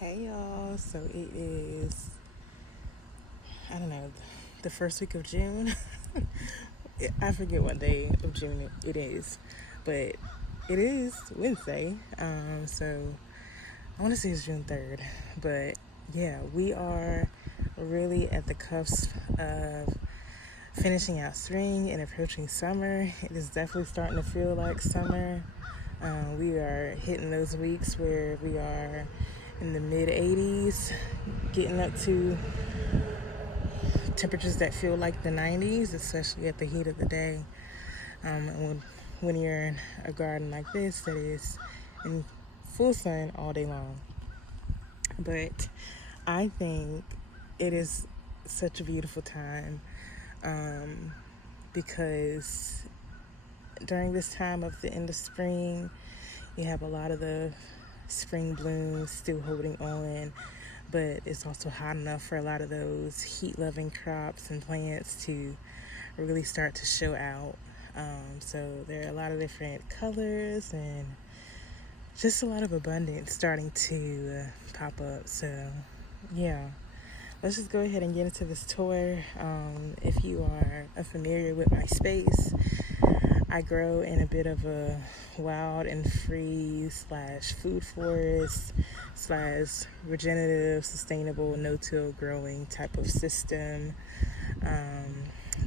Hey y'all, so it is, I don't know, the first week of June. I forget what day of June it is, but it is Wednesday. So I want to say it's June 3rd, but yeah, we are really at the cusp of finishing out spring and approaching summer. It is definitely starting to feel like summer. We are hitting those weeks where we are in the mid 80s, getting up to temperatures that feel like the 90s, especially at the heat of the day. When you're in a garden like this that is in full sun all day long. But I think it is such a beautiful time because during this time of the end of spring, you have a lot of the spring blooms still holding on, but it's also hot enough for a lot of those heat-loving crops and plants to really start to show out. So there are a lot of different colors and just a lot of abundance starting to pop up. So yeah, let's just go ahead and get into this tour. If you are familiar with my space, I grow in a bit of a wild and free / food forest / regenerative, sustainable, no-till growing type of system.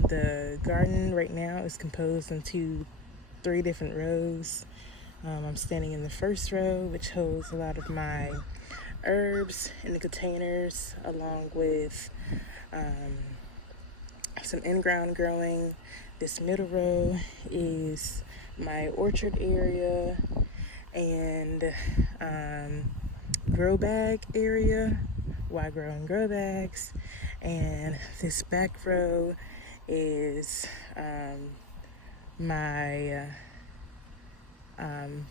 The garden right now is composed into 3 different rows. I'm standing in the first row, which holds a lot of my herbs in the containers, along with some in-ground growing. This middle row is my orchard area and grow bag area, while growing grow bags. And this back row is my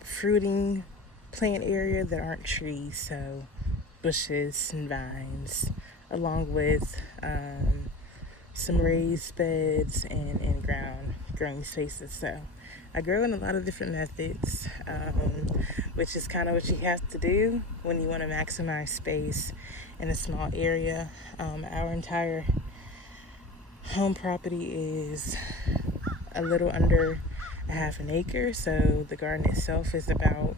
fruiting plant area that aren't trees, so bushes and vines, along with some raised beds and in-ground growing spaces. So I grow in a lot of different methods, which is kind of what you have to do when you want to maximize space in a small area. Our entire home property is a little under a half an acre, so the garden itself is about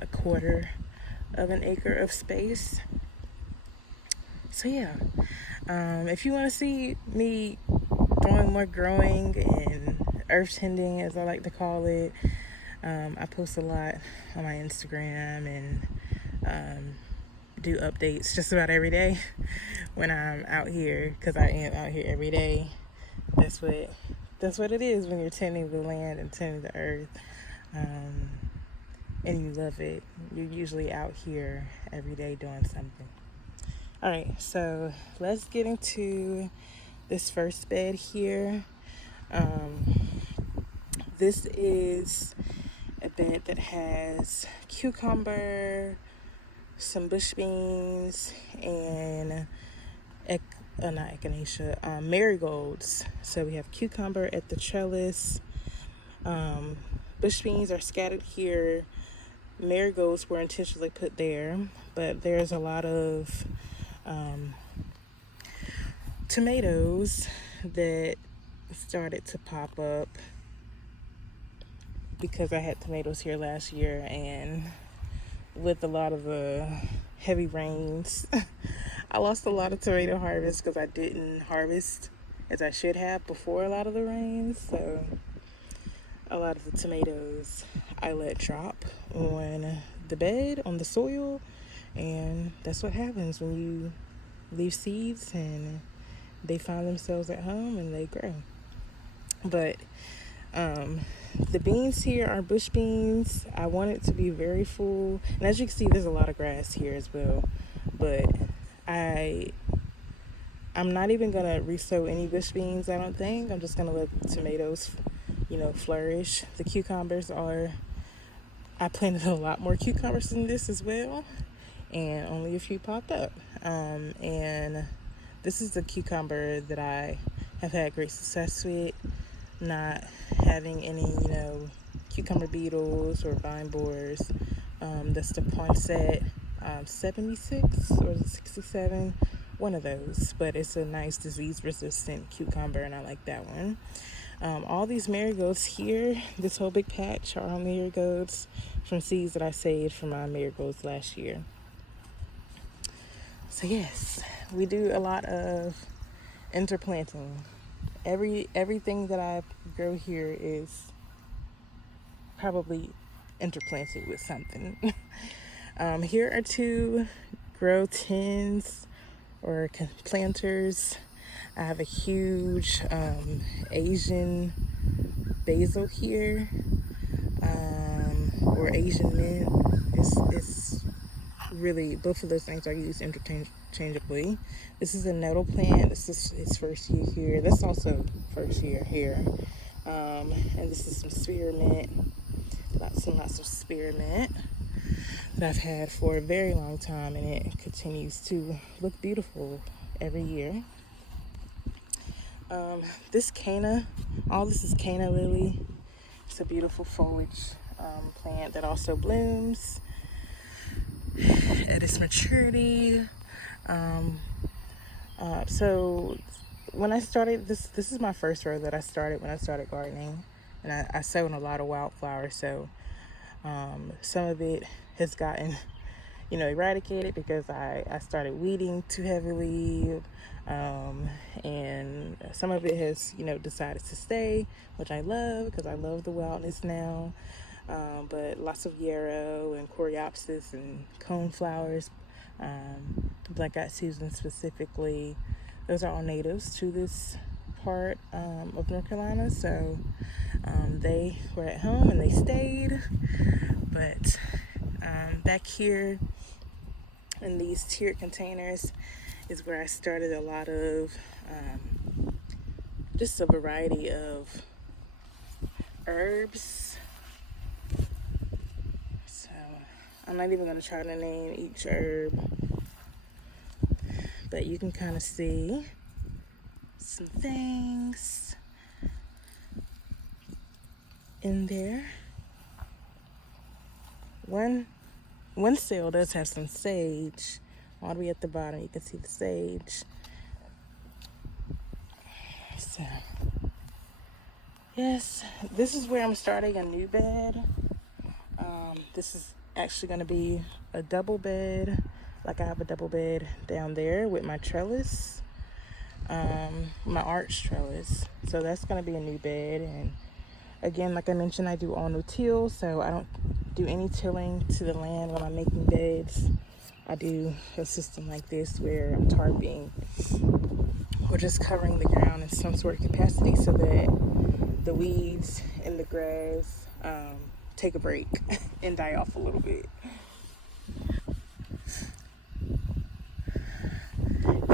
a quarter of an acre of space. So yeah, if you want to see me doing more growing and earth tending, as I like to call it, I post a lot on my Instagram and do updates just about every day when I'm out here, because I am out here every day. That's what it is when you're tending the land and tending the earth, and you love it. You're usually out here every day doing something. All right, so let's get into this first bed here. This is a bed that has cucumber, some bush beans, and not echinacea, marigolds. So we have cucumber at the trellis. Bush beans are scattered here. Marigolds were intentionally put there, but there's a lot of tomatoes that started to pop up because I had tomatoes here last year, and with a lot of the heavy rains, I lost a lot of tomato harvest because I didn't harvest as I should have before a lot of the rains. So a lot of the tomatoes I let drop on the bed, on the soil, and that's what happens when you leave seeds and they find themselves at home and they grow. But the beans here are bush beans. I want it to be very full, and as you can see, there's a lot of grass here as well. But I'm not even gonna resow any bush beans, I don't think. I'm just gonna let the tomatoes, flourish. The cucumbers I planted a lot more cucumbers than this as well, and only a few popped up. And this is the cucumber that I have had great success with, not having any, cucumber beetles or vine borers. That's the Poinsett 76 or 67, one of those. But it's a nice disease-resistant cucumber, and I like that one. All these marigolds here, this whole big patch, are all marigolds from seeds that I saved from my marigolds last year. So yes, we do a lot of interplanting. Everything that I grow here is probably interplanted with something. Here are two grow tins or planters. I have a huge Asian basil here, or Asian mint. It's really, both of those things are used interchangeably. This is a nettle plant. This is its first year here. That's also first year here. And this is some spearmint, lots and lots of spearmint that I've had for a very long time, and it continues to look beautiful every year. This canna, all this is canna lily. It's a beautiful foliage plant that also blooms at its maturity. So when I started, this is my first row that I started when I started gardening, and I sowed a lot of wildflowers, so some of it has gotten, eradicated because I started weeding too heavily, and some of it has, decided to stay, which I love because I love the wildness now. But lots of yarrow and coreopsis and coneflowers, black-eyed Susan specifically, those are all natives to this part of North Carolina, so they were at home and they stayed. But back here in these tiered containers is where I started a lot of just a variety of herbs. So I'm not even going to try to name each herb, but you can kind of see some things in there. One cell does have some sage. All the way at the bottom, you can see the sage. So, yes, this is where I'm starting a new bed. This is actually going to be a double bed. Like, I have a double bed down there with my trellis, my arch trellis. So that's going to be a new bed. And again, like I mentioned, I do all no-till, so I don't do any tilling to the land when I'm making beds. I do a system like this where I'm tarping or just covering the ground in some sort of capacity so that the weeds and the grass take a break and die off a little bit.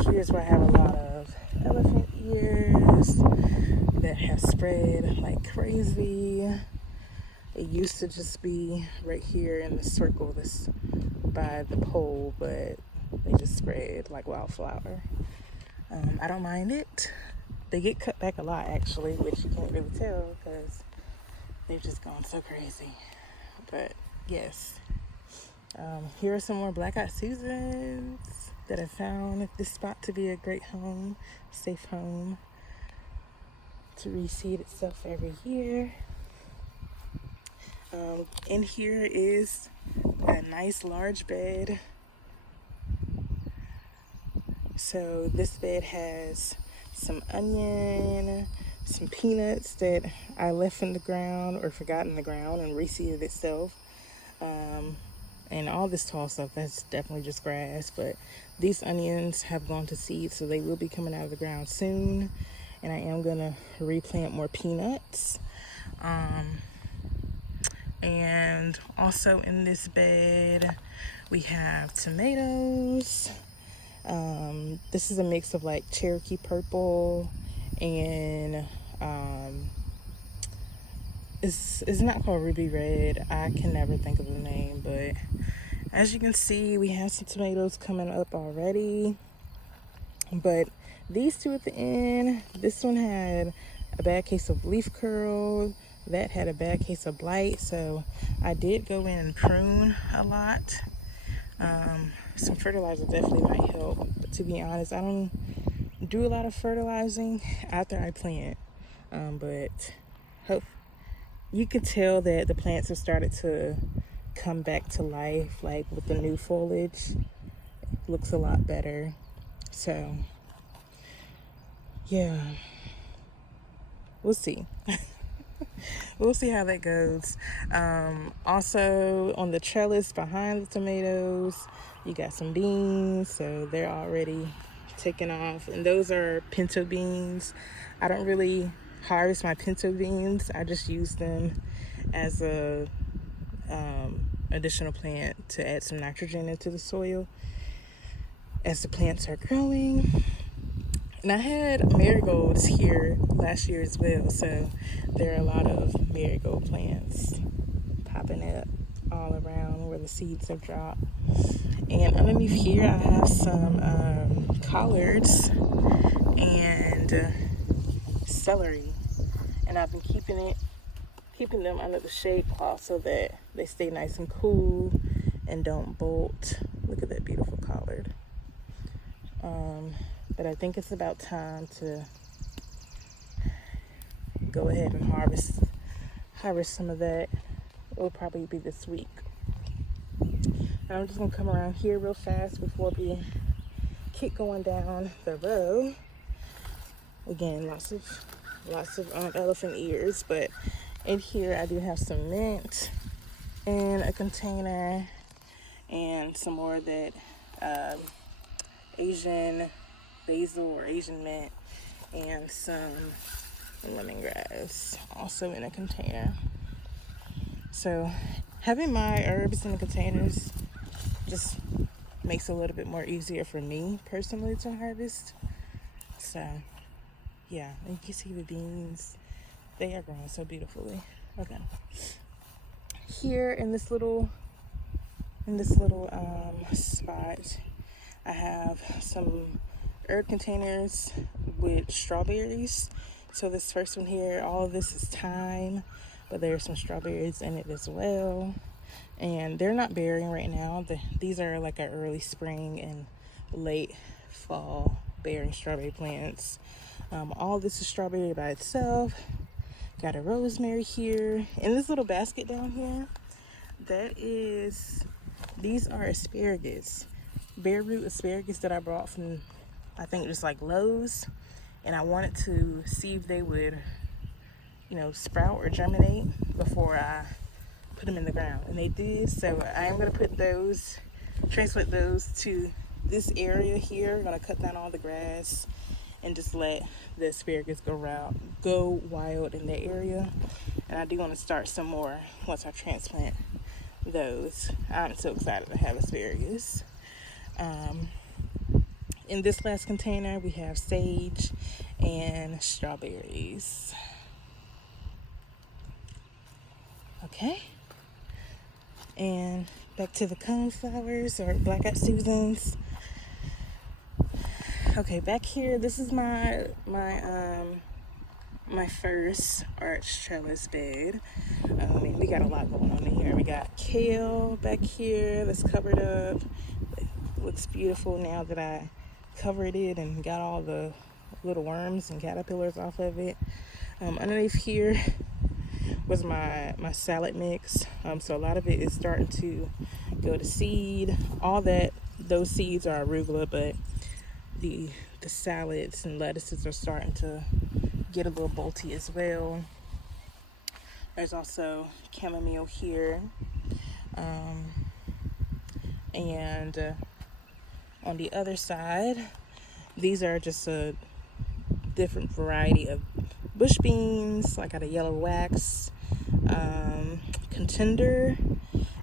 Here's where I have a lot of elephant ears that have spread like crazy. It used to just be right here in the circle that's by the pole, but they just spread like wildflower. I don't mind it. They get cut back a lot, actually, which you can't really tell because they've just gone so crazy. But yes, here are some more black-eyed Susans that I found at this spot to be a great home, safe home to reseed itself every year. In here is a nice large bed. So this bed has some onion, some peanuts that I left in the ground or forgot in the ground and reseeded itself. And all this tall stuff, that's definitely just grass, but these onions have gone to seed, so they will be coming out of the ground soon. And I am gonna replant more peanuts. And also in this bed, we have tomatoes. This is a mix of like Cherokee purple and it's not called ruby red. I can never think of the name, but as you can see, we have some tomatoes coming up already. But these two at the end, this one had a bad case of leaf curl. That had a bad case of blight, so I did go in and prune a lot. Some fertilizer definitely might help, but to be honest, I don't do a lot of fertilizing after I plant. But hope you can tell that the plants have started to come back to life, like with the new foliage. It looks a lot better. So yeah, we'll see. We'll see how that goes. Also, on the trellis behind the tomatoes, you got some beans, so they're already taking off. And those are pinto beans. I don't really harvest my pinto beans. I just use them as a additional plant to add some nitrogen into the soil as the plants are growing. And I had marigolds here last year as well, so there are a lot of marigold plants popping up all around where the seeds have dropped. And underneath here I have some collards and celery, and I've been keeping them under the shade cloth so that they stay nice and cool and don't bolt. Look at that beautiful collard. But I think it's about time to go ahead and harvest some of that. It'll probably be this week. And I'm just gonna come around here real fast before we keep going down the road. Again, lots of elephant ears, but in here I do have some mint in a container and some more of that Asian basil or Asian mint and some lemongrass also in a container. So having my herbs in the containers just makes it a little bit more easier for me personally to harvest. So yeah, and you can see the beans, they are growing so beautifully. Okay, here in this little spot I have some herb containers with strawberries. So this first one here, all of this is thyme, but there's some strawberries in it as well. And they're not bearing right now. These are like an early spring and late fall bearing strawberry plants. All this is strawberry by itself. Got a rosemary here. In this little basket down here, these are asparagus. Bare root asparagus that I brought from, I think just like Lowe's. And I wanted to see if they would, sprout or germinate before I put them in the ground. And they did. So I am going to transplant those to this area here. I'm going to cut down all the grass and just let the asparagus go wild in that area. And I do want to start some more once I transplant those. I'm so excited to have asparagus. In this last container, we have sage and strawberries. Okay. And back to the coneflowers or black-eyed Susans. Okay, back here, this is my first arch trellis bed. We got a lot going on in here. We got kale back here that's covered up. It looks beautiful now that I covered it and got all the little worms and caterpillars off of it. Underneath here was my salad mix. So a lot of it is starting to go to seed. Those seeds are arugula, but the salads and lettuces are starting to get a little bolty as well. There's also chamomile here. And on the other side, these are just a different variety of bush beans. I got a yellow wax, contender,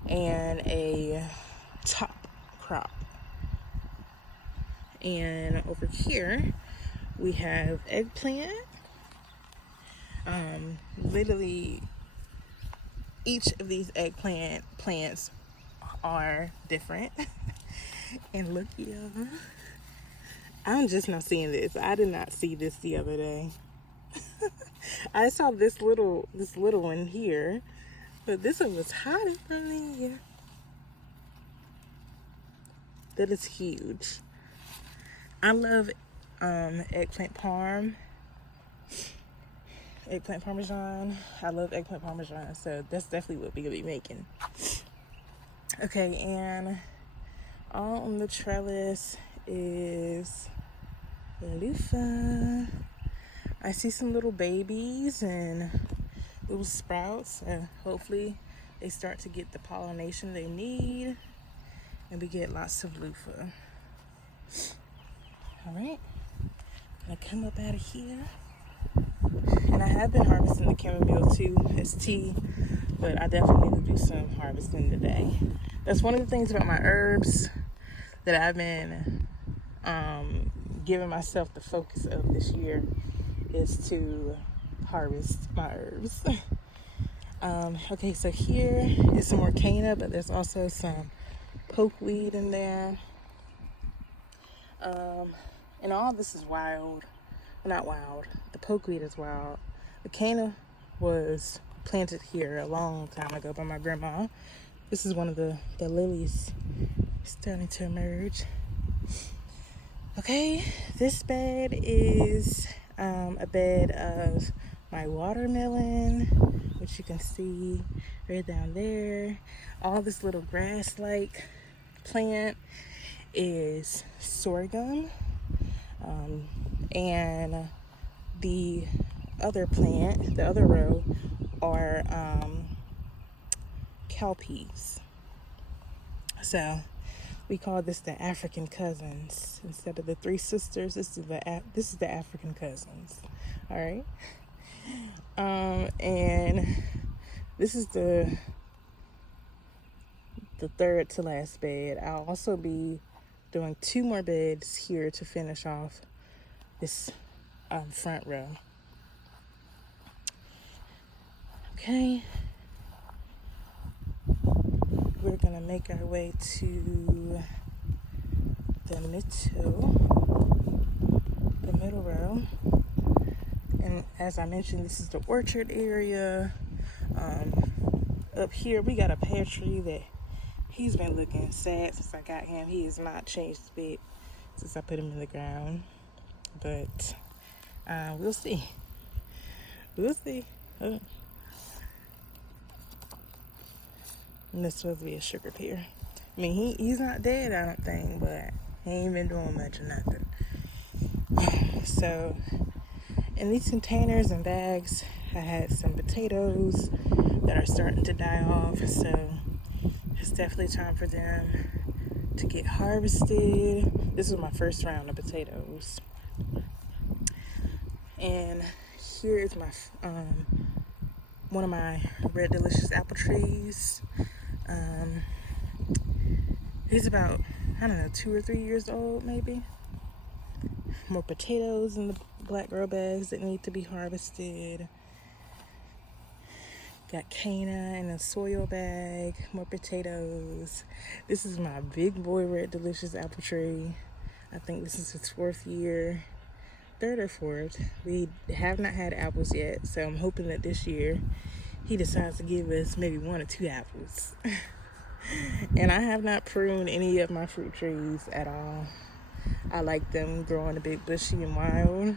and a top crop. And over here, we have eggplant. Literally, each of these eggplant plants are different. And look, y'all, I'm just not seeing this. I did not see this the other day. I saw this little one here, but this one was hiding from me. That is huge. I love eggplant parm. Eggplant parmesan. I love eggplant parmesan, so that's definitely what we're gonna be making. Okay, and all on the trellis is loofah. I see some little babies and little sprouts. Hopefully they start to get the pollination they need and we get lots of loofah. All right, I'm gonna come up out of here. And I have been harvesting the chamomile too as tea, but I definitely need to do some harvesting today. That's one of the things about my herbs that I've been giving myself the focus of this year is to harvest my herbs. Okay, so here is some more canna, but there's also some pokeweed in there. And all this is wild. Not wild. The pokeweed is wild. The canna was planted here a long time ago by my grandma. This is one of the lilies starting to emerge. Okay, this bed is a bed of my watermelon, which you can see right down there. All this little grass-like plant is sorghum. And the other plant, the other row, are cowpeas. So we call this the African cousins instead of the three sisters. This is the African cousins. All right. And this is the third to last bed. I'll also be doing 2 more beds here to finish off this front row. Okay, we're gonna make our way to the middle row. And as I mentioned, this is the orchard area. Up here we got a pear tree that he's been looking sad since I got him. He has not changed a bit since I put him in the ground. But we'll see. We'll see. And this is supposed to be a sugar pear. I mean, he's not dead, I don't think, but he ain't been doing much of nothing. So, in these containers and bags, I had some potatoes that are starting to die off. So, it's definitely time for them to get harvested. This is my first round of potatoes. And here is my one of my Red Delicious apple trees. He's about, I don't know, 2 or 3 years old maybe. More potatoes in the black grow bags that need to be harvested. Got canna in a soil bag, more potatoes. This is my big boy Red Delicious apple tree. I think this is his 4th year. 3rd or 4th. We have not had apples yet, so I'm hoping that this year he decides to give us maybe 1 or 2 apples. And I have not pruned any of my fruit trees at all. I like them growing a bit bushy and wild.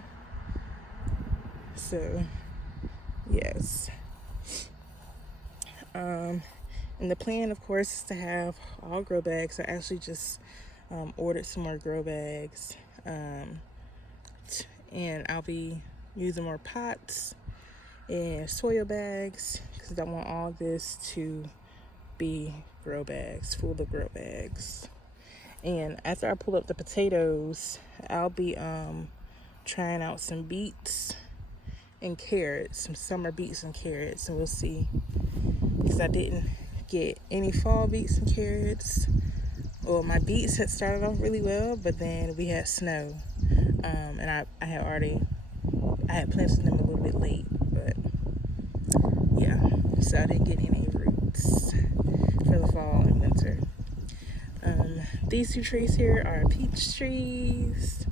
So, yes. And the plan, of course, is to have all grow bags. I actually just ordered some more grow bags. And I'll be using more pots and soil bags because I want all this to be grow bags, full of grow bags. And after I pull up the potatoes, I'll be trying out some beets and carrots, some summer beets and carrots, and we'll see. Because I didn't get any fall beets and carrots. Well, my beets had started off really well, but then we had snow. And I had planted them a little bit late, but yeah, so I didn't get any roots for the fall and winter. These 2 trees here are peach trees.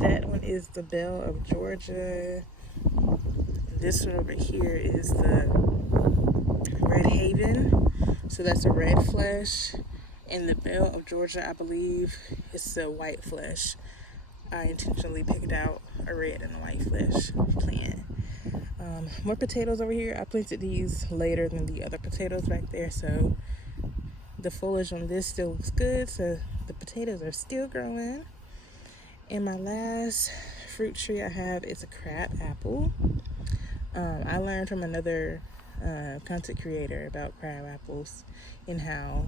That one is the Belle of Georgia. This one over here is the Red Haven, so that's a red flesh. In the belt of Georgia, I believe it's a white flesh. I intentionally picked out a red and a white flesh plant. More potatoes over here. I planted these later than the other potatoes back there, so the foliage on this still looks good, so the potatoes are still growing. And my last fruit tree I have is a crab apple. I learned from another content creator about crab apples and how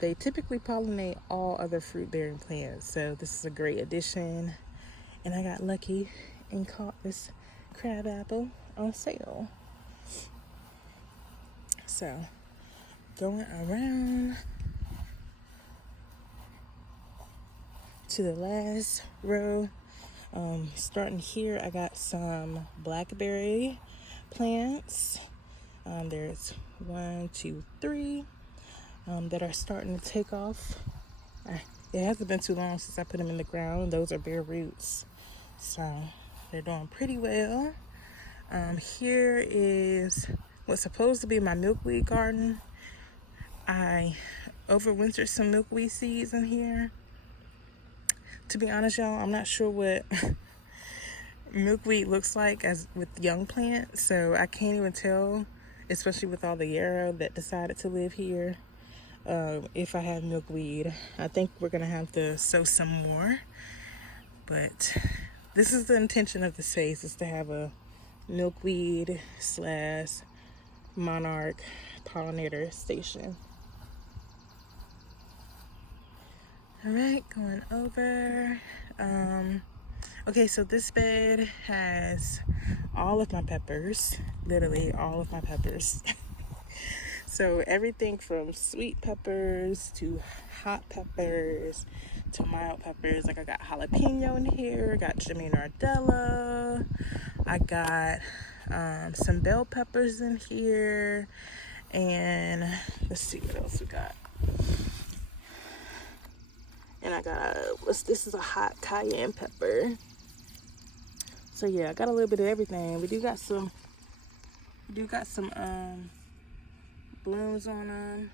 they typically pollinate all other fruit bearing plants. So this is a great addition, and I got lucky and caught this crab apple on sale. So going around to the last row, starting here, I got some blackberry plants. There's 1, 2, 3 that are starting to take off. It hasn't been too long since I put them in the ground. Those are bare roots, so they're doing pretty well. Here is what's supposed to be my milkweed garden. I overwintered some milkweed seeds in here. To be honest, y'all, I'm not sure what milkweed looks like as with young plants, so I can't even tell, especially with all the yarrow that decided to live here, if I have milkweed. I think we're gonna have to sow some more, but this is the intention of the space, is to have a milkweed / monarch pollinator station. All right, going over. Okay, so this bed has all of my peppers, literally all of my peppers. So everything from sweet peppers to hot peppers to mild peppers. Like I got jalapeno in here, got Jimmy Nardella, I got some bell peppers in here, and let's see what else we got. And I got this is a hot cayenne pepper. So yeah, I got a little bit of everything. We do got some blooms on them.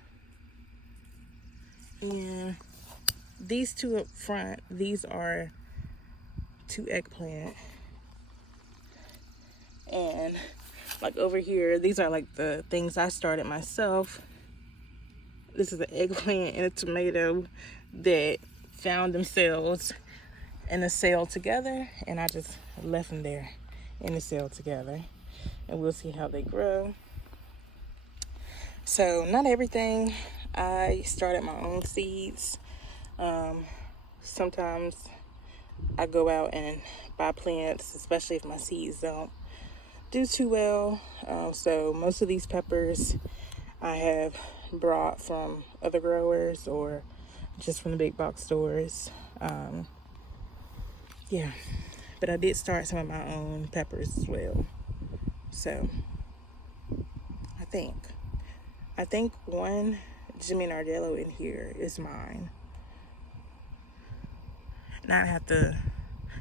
And these two up front, these are 2 eggplant. And like over here, these are like the things I started myself. This is an eggplant and a tomato that found themselves in a cell together, and I just left them there in the cell together, and we'll see how they grow. So not everything I started my own seeds. Sometimes I go out and buy plants, especially if my seeds don't do too well. So most of these peppers I have brought from other growers or just from the big box stores. Yeah, but I did start some of my own peppers as well. So I think one Jimmy Nardello in here is mine. Now I have to,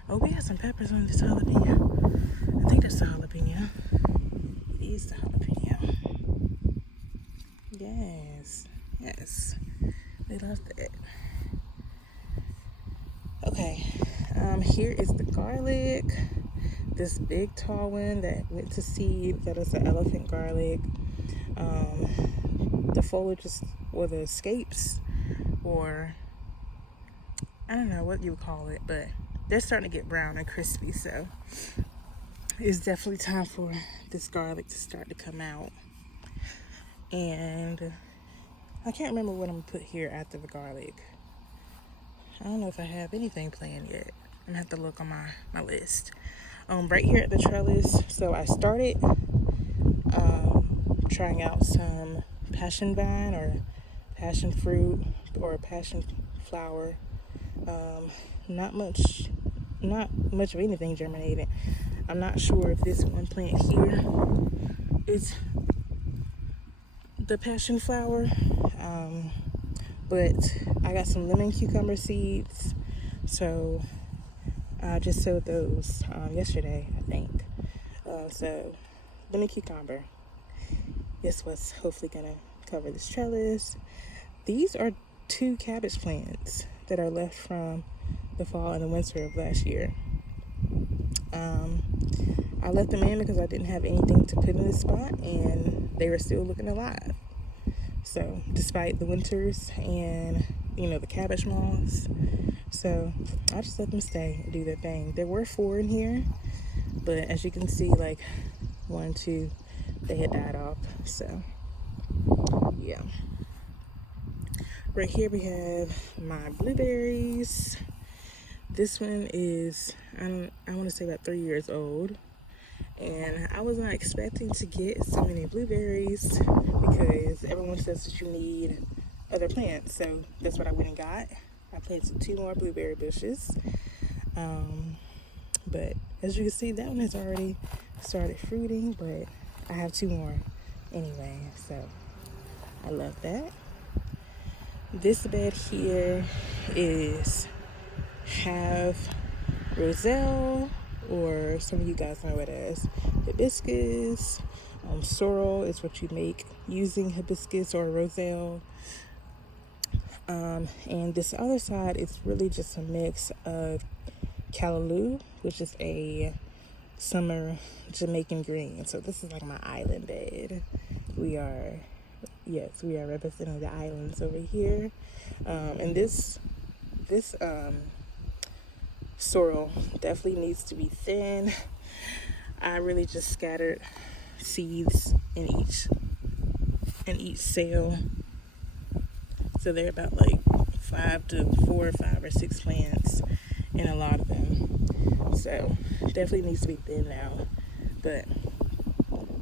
we have some peppers on this jalapeno. I think that's the jalapeno. It is the jalapeno. Yes, we love that. Okay, here is the garlic. This big tall one that went to seed, that is an elephant garlic. The foliage is, or the scapes, or I don't know what you would call it, but they're starting to get brown and crispy, so it's definitely time for this garlic to start to come out. And I can't remember what I'm gonna put here after the garlic. I don't know if I have anything planned yet. I'm gonna have to look on my list. Right here at the trellis, so I started trying out some passion vine or passion fruit or passion flower. Not much of anything germinated. I'm not sure if this one plant here is the passion flower, but I got some lemon cucumber seeds, so I just sowed those yesterday, I think. So lemon cucumber, It's what's hopefully gonna cover this trellis. These are 2 cabbage plants that are left from the fall and the winter of last year. I left them in because I didn't have anything to put in this spot, and they were still looking alive. So despite the winters and the cabbage moths, so I just let them stay and do their thing. There were 4 in here, but as you can see, like 1, 2, they had died off. So yeah. Right here we have my blueberries. This one is, I want to say about 3 years old. And I was not expecting to get so many blueberries because everyone says that you need other plants. So that's what I went and got. I planted 2 more blueberry bushes. But as you can see, that one has already started fruiting, but I have 2 more anyway. So I love that. This bed here is half roselle, or some of you guys know it as hibiscus. Sorrel is what you make using hibiscus or roselle. And this other side is really just a mix of callaloo, which is a summer Jamaican green. So this is like my island bed. We are representing the islands over here. And this sorrel definitely needs to be thin. I really just scattered seeds in each cell, so they're about like 4 or 5 or 6 plants in a lot of them. So definitely needs to be thin now, but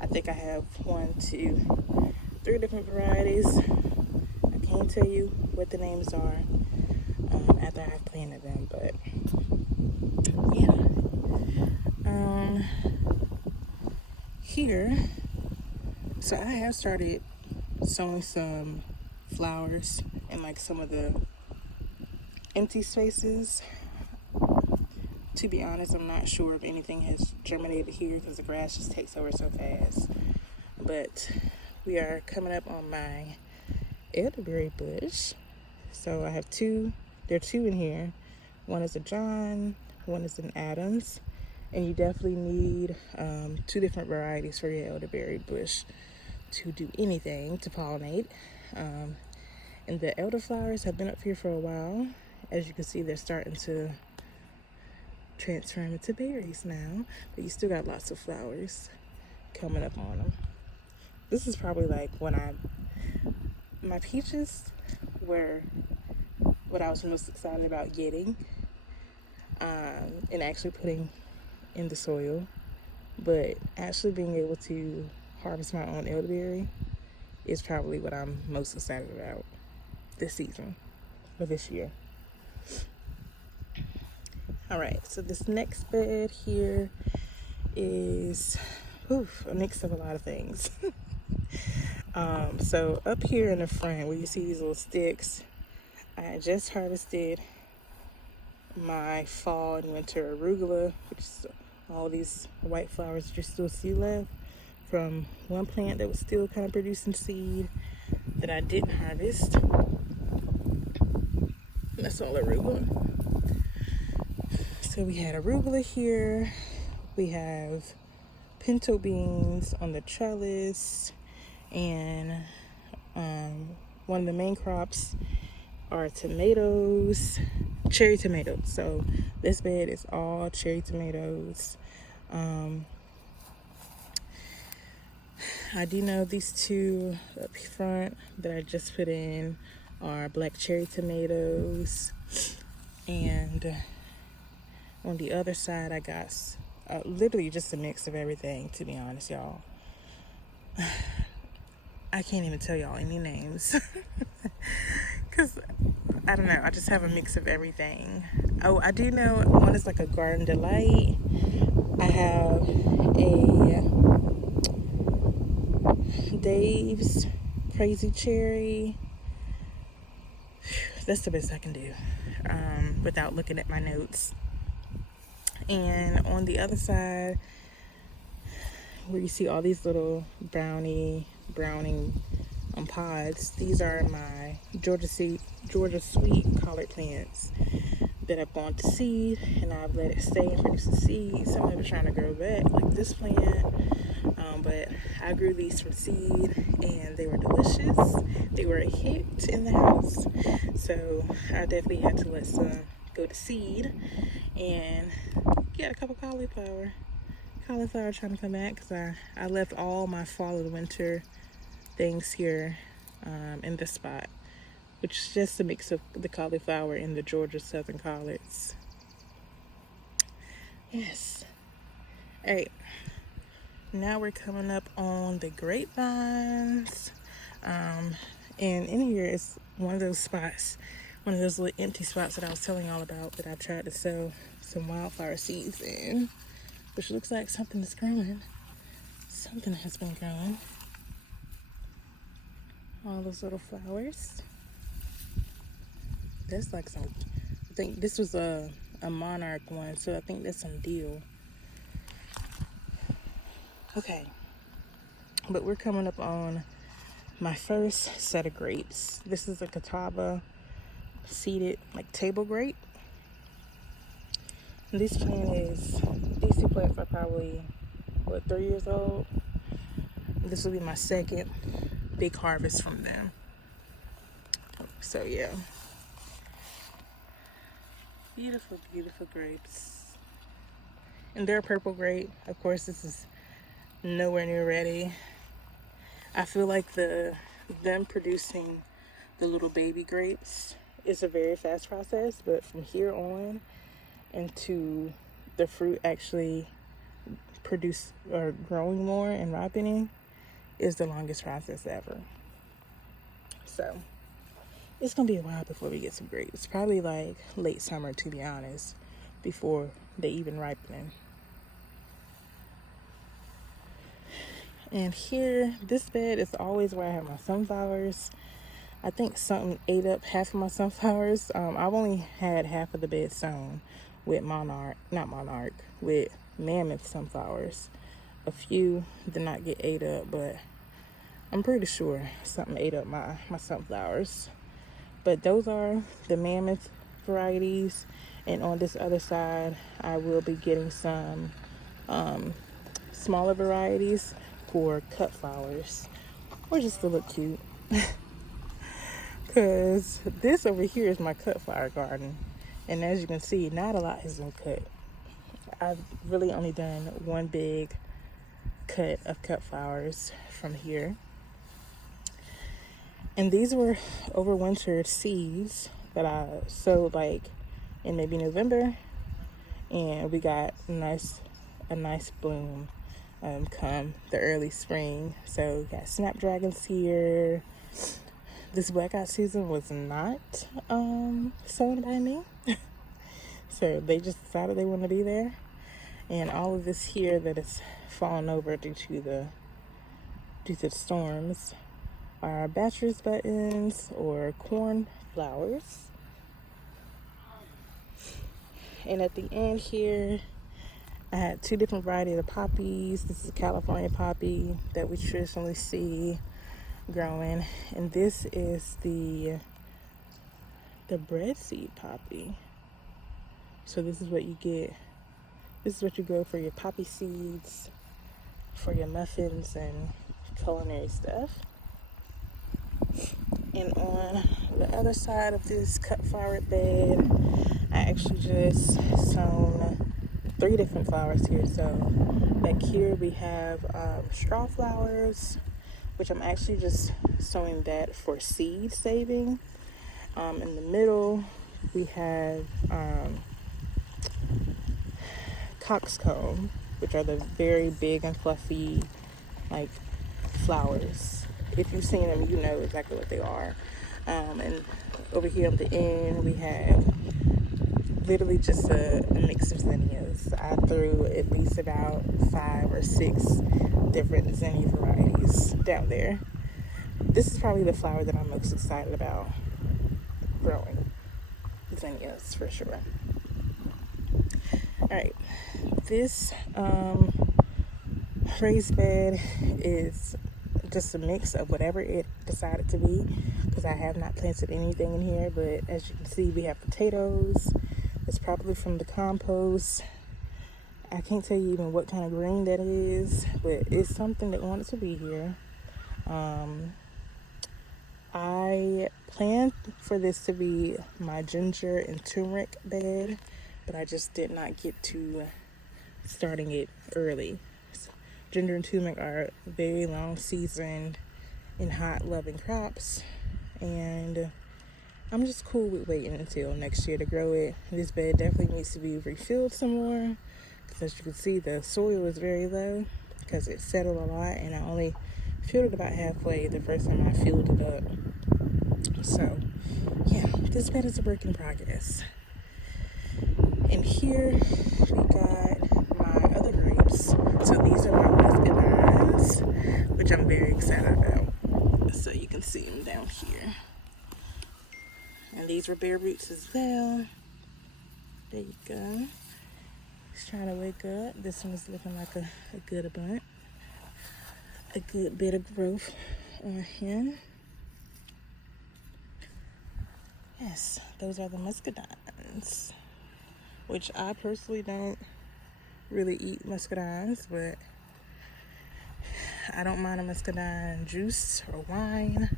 I think I have 1, 2, 3 different varieties. I can't tell you what the names are after I've planted them, but yeah. Here, so I have started sowing some flowers in like some of the empty spaces. To be honest, I'm not sure if anything has germinated here because the grass just takes over so fast. But we are coming up on my elderberry bush. So I have 2. There are 2 in here. One is a John, one is an Adams. And you definitely need 2 different varieties for your elderberry bush to do anything, to pollinate. And the elderflowers have been up here for a while. As you can see, they're starting to transform into berries now, but you still got lots of flowers coming up on them. This is probably like when my peaches were what I was most excited about getting, and actually putting in the soil, but actually being able to harvest my own elderberry is probably what I'm most excited about this season or this year. All right, so this next bed here is a mix of a lot of things. So up here in the front where you see these little sticks, I just harvested my fall and winter arugula, which is all these white flowers that you still see left from one plant that was still kind of producing seed that I didn't harvest. That's all arugula. So we had arugula here. We have pinto beans on the trellis, and one of the main crops are tomatoes, cherry tomatoes. So this bed is all cherry tomatoes. I do know these 2 up front that I just put in are black cherry tomatoes, and on the other side I got literally just a mix of everything, to be honest, y'all. I can't even tell y'all any names because I don't know, I just have a mix of everything. Oh, I do know one is like a Garden Delight. I have a Dave's Crazy Cherry. That's the best I can do without looking at my notes. And on the other side, where you see all these little brownie browning pods. These are my Georgia Sweet collard plants that have gone to seed, and I've let it stay and produce the seed. Some of them are trying to grow back, like this plant, but I grew these from seed, and they were delicious. They were a hit in the house, so I definitely had to let some go to seed, and get a couple cauliflower trying to come back, because I left all my fall and winter things here in this spot, which is just a mix of the cauliflower and the Georgia Southern collards. Yes. All right. Now we're coming up on the grapevines. And in here is one of those spots, one of those little empty spots that I was telling y'all about that I tried to sow some wildflower seeds in, which looks like something is growing. Something has been growing. All those little flowers. That's like some, I think this was a monarch one, so I think that's some deal. Okay, but we're coming up on my first set of grapes. This is a Catawba seeded like table grape. And these two plants are probably 3 years old. This will be my second big harvest from them. So yeah, beautiful, beautiful grapes. And they're purple grape. Of course, this is nowhere near ready. I feel like them producing the little baby grapes is a very fast process, but from here on into the fruit actually produce or growing more and ripening is the longest process ever. So it's gonna be a while before we get some grapes. Probably like late summer, to be honest, before they even ripen. And here, this bed is always where I have my sunflowers. I think something ate up half of my sunflowers. I've only had half of the bed sown with with mammoth sunflowers. A few did not get ate up, but I'm pretty sure something ate up my sunflowers. But those are the mammoth varieties. And on this other side, I will be getting some smaller varieties for cut flowers, or just to look cute. Because this over here is my cut flower garden. And as you can see, not a lot has been cut. I've really only done one big cut of cut flowers from here. And these were overwintered seeds that I sowed like in maybe November. And we got a nice bloom come the early spring. So we got snapdragons here. This blackout season was not sown by me. So they just decided they want to be there. And all of this here that is fallen over due to the storms are bachelor's buttons or corn flowers. And at the end here, I had two different varieties of poppies. This is a California poppy that we traditionally see growing, and this is the bread seed poppy. So this is what you get. This is what you grow for your poppy seeds, for your muffins and culinary stuff. And on the other side of this cut flower bed, I actually just sown 3 different flowers here. So back here we have straw flowers, which I'm actually just sowing that for seed saving. In the middle we have coxcomb, which are the very big and fluffy like flowers. If you've seen them, you know exactly what they are. And over here at the end we have literally just a mix of zinnias. I threw at least about 5 or 6 different zinnia varieties down there. This is probably the flower that I'm most excited about growing. Zinnias for sure. Alright, this raised bed is just a mix of whatever it decided to be, because I have not planted anything in here. But as you can see, we have potatoes. It's probably from the compost. I can't tell you even what kind of green that is, but it's something that wanted to be here. I planned for this to be my ginger and turmeric bed, but I just did not get to starting it early. Ginger and turmeric are very long seasoned and hot loving crops, and I'm just cool with waiting until next year to grow it. This bed definitely needs to be refilled some more, because as you can see, the soil is very low because it settled a lot, and I only filled it about halfway the first time I filled it up. So yeah, this bed is a work in progress. And here we got my other grapes. So these are my muscadines, which I'm very excited about. So you can see them down here. And these were bare roots as well. There you go. He's trying to wake up. This one is looking like a good bunch. A good bit of growth on him. Yes, those are the muscadines, which I personally don't really eat muscadines, but I don't mind a muscadine juice or wine,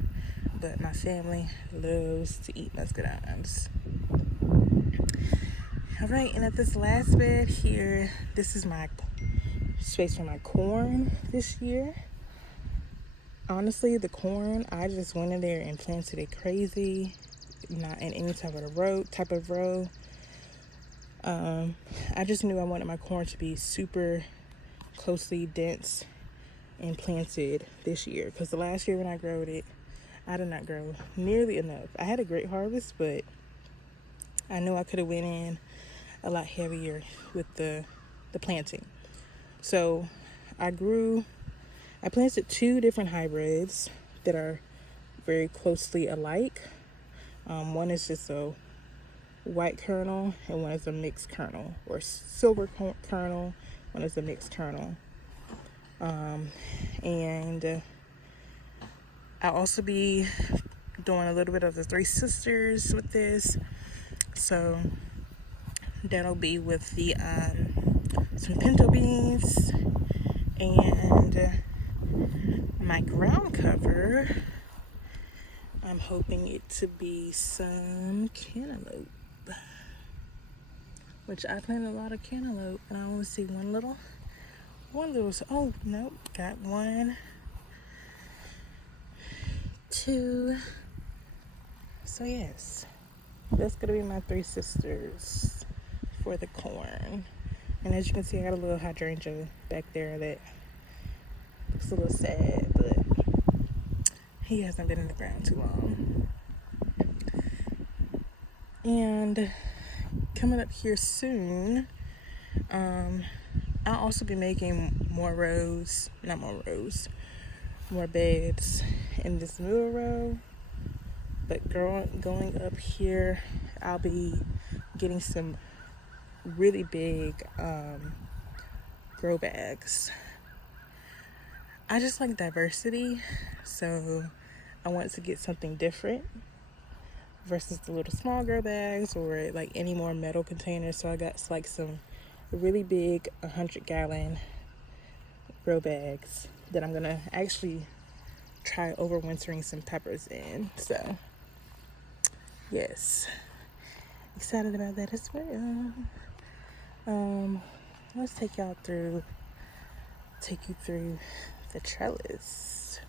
but my family loves to eat muscadines. All right, and at this last bed here, this is my space for my corn this year. Honestly, the corn, I just went in there and planted it crazy, not in any type of row. I just knew I wanted my corn to be super closely dense and planted this year, because the last year when I growed it, I did not grow nearly enough. I had a great harvest, but I knew I could have went in a lot heavier with the planting. So I planted 2 different hybrids that are very closely alike. One is just a white kernel, and one is a mixed kernel, or silver kernel. One is a mixed kernel. And I'll also be doing a little bit of the Three Sisters with this. So that'll be with the some pinto beans, and my ground cover, I'm hoping it to be some cantaloupe, which I planted a lot of cantaloupe, and I only see one little, oh no, got 1, 2. So yes, that's gonna be my Three Sisters for the corn. And as you can see, I got a little hydrangea back there that looks a little sad, but he hasn't been in the ground too long. And coming up here soon, I'll also be making more beds in this middle row. But going up here, I'll be getting some really big grow bags. I just like diversity, so I want to get something different versus the little small grow bags or like any more metal containers. So I got like some really big 100-gallon grow bags that I'm gonna actually try overwintering some peppers in. So yes, excited about that as well. Let's take you through the trellis,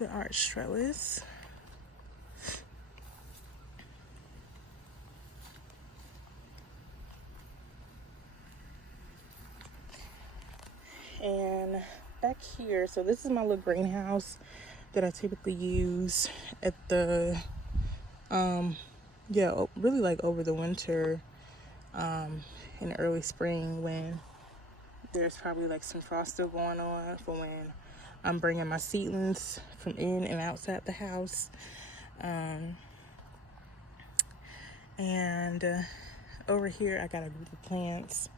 the arch trellis. And back here, so this is my little greenhouse that I typically use at the really like over the winter, in early spring, when there's probably like some frost still going on, for when I'm bringing my seedlings from in and outside the house. And over here I got a group of plants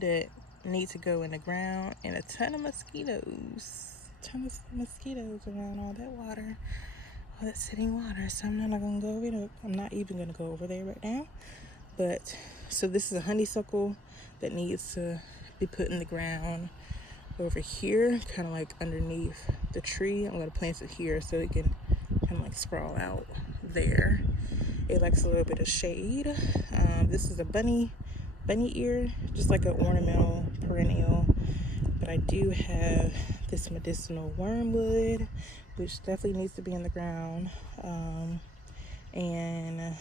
that need to go in the ground, and a ton of mosquitoes. ton of mosquitoes around all that water, all that sitting water. So I'm not gonna go over it. I'm not even gonna go over there right now. But so this is a honeysuckle that needs to be put in the ground over here, kind of like underneath the tree. I'm gonna plant it here so it can kind of like sprawl out there. It likes a little bit of shade. This is a bunny ear, just like an ornamental perennial. But I do have this medicinal wormwood, which definitely needs to be in the ground. And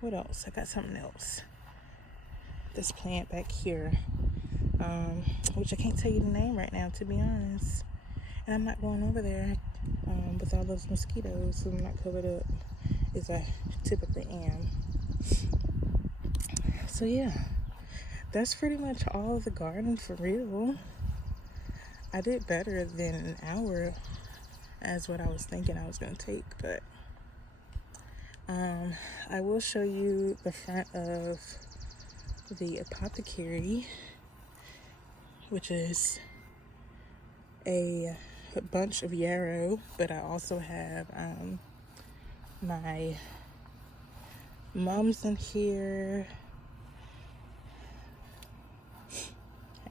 what else? I got something else. This plant back here, which I can't tell you the name right now, to be honest. And I'm not going over there with all those mosquitoes, so I'm not covered up as I typically am. So yeah, that's pretty much all of the garden for real. I did better than an hour as what I was thinking I was going to take, but I will show you the front of the apothecary, which is a bunch of yarrow, but I also have my mums in here,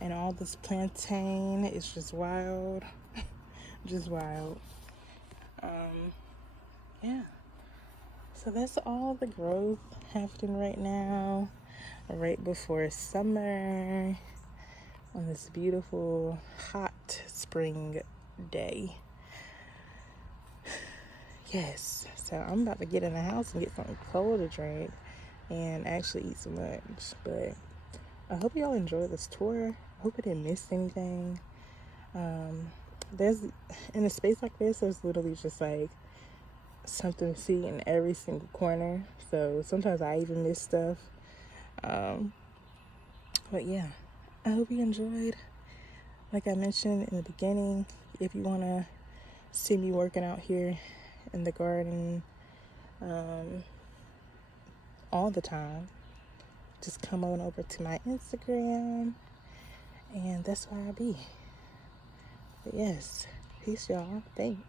and all this plantain is just wild. Just wild. Yeah, so that's all the growth happening right now, right before summer, on this beautiful hot spring day. Yes, so I'm about to get in the house and get something cold to drink and actually eat some lunch. But I hope y'all enjoyed this tour. I hope I didn't miss anything. There's, in a space like this, there's literally just like something to see in every single corner. So sometimes I even miss stuff. But yeah, I hope you enjoyed. Like I mentioned in the beginning, if you want to see me working out here in the garden all the time, just come on over to my Instagram, and that's where I'll be. But yes, peace, y'all. Thanks.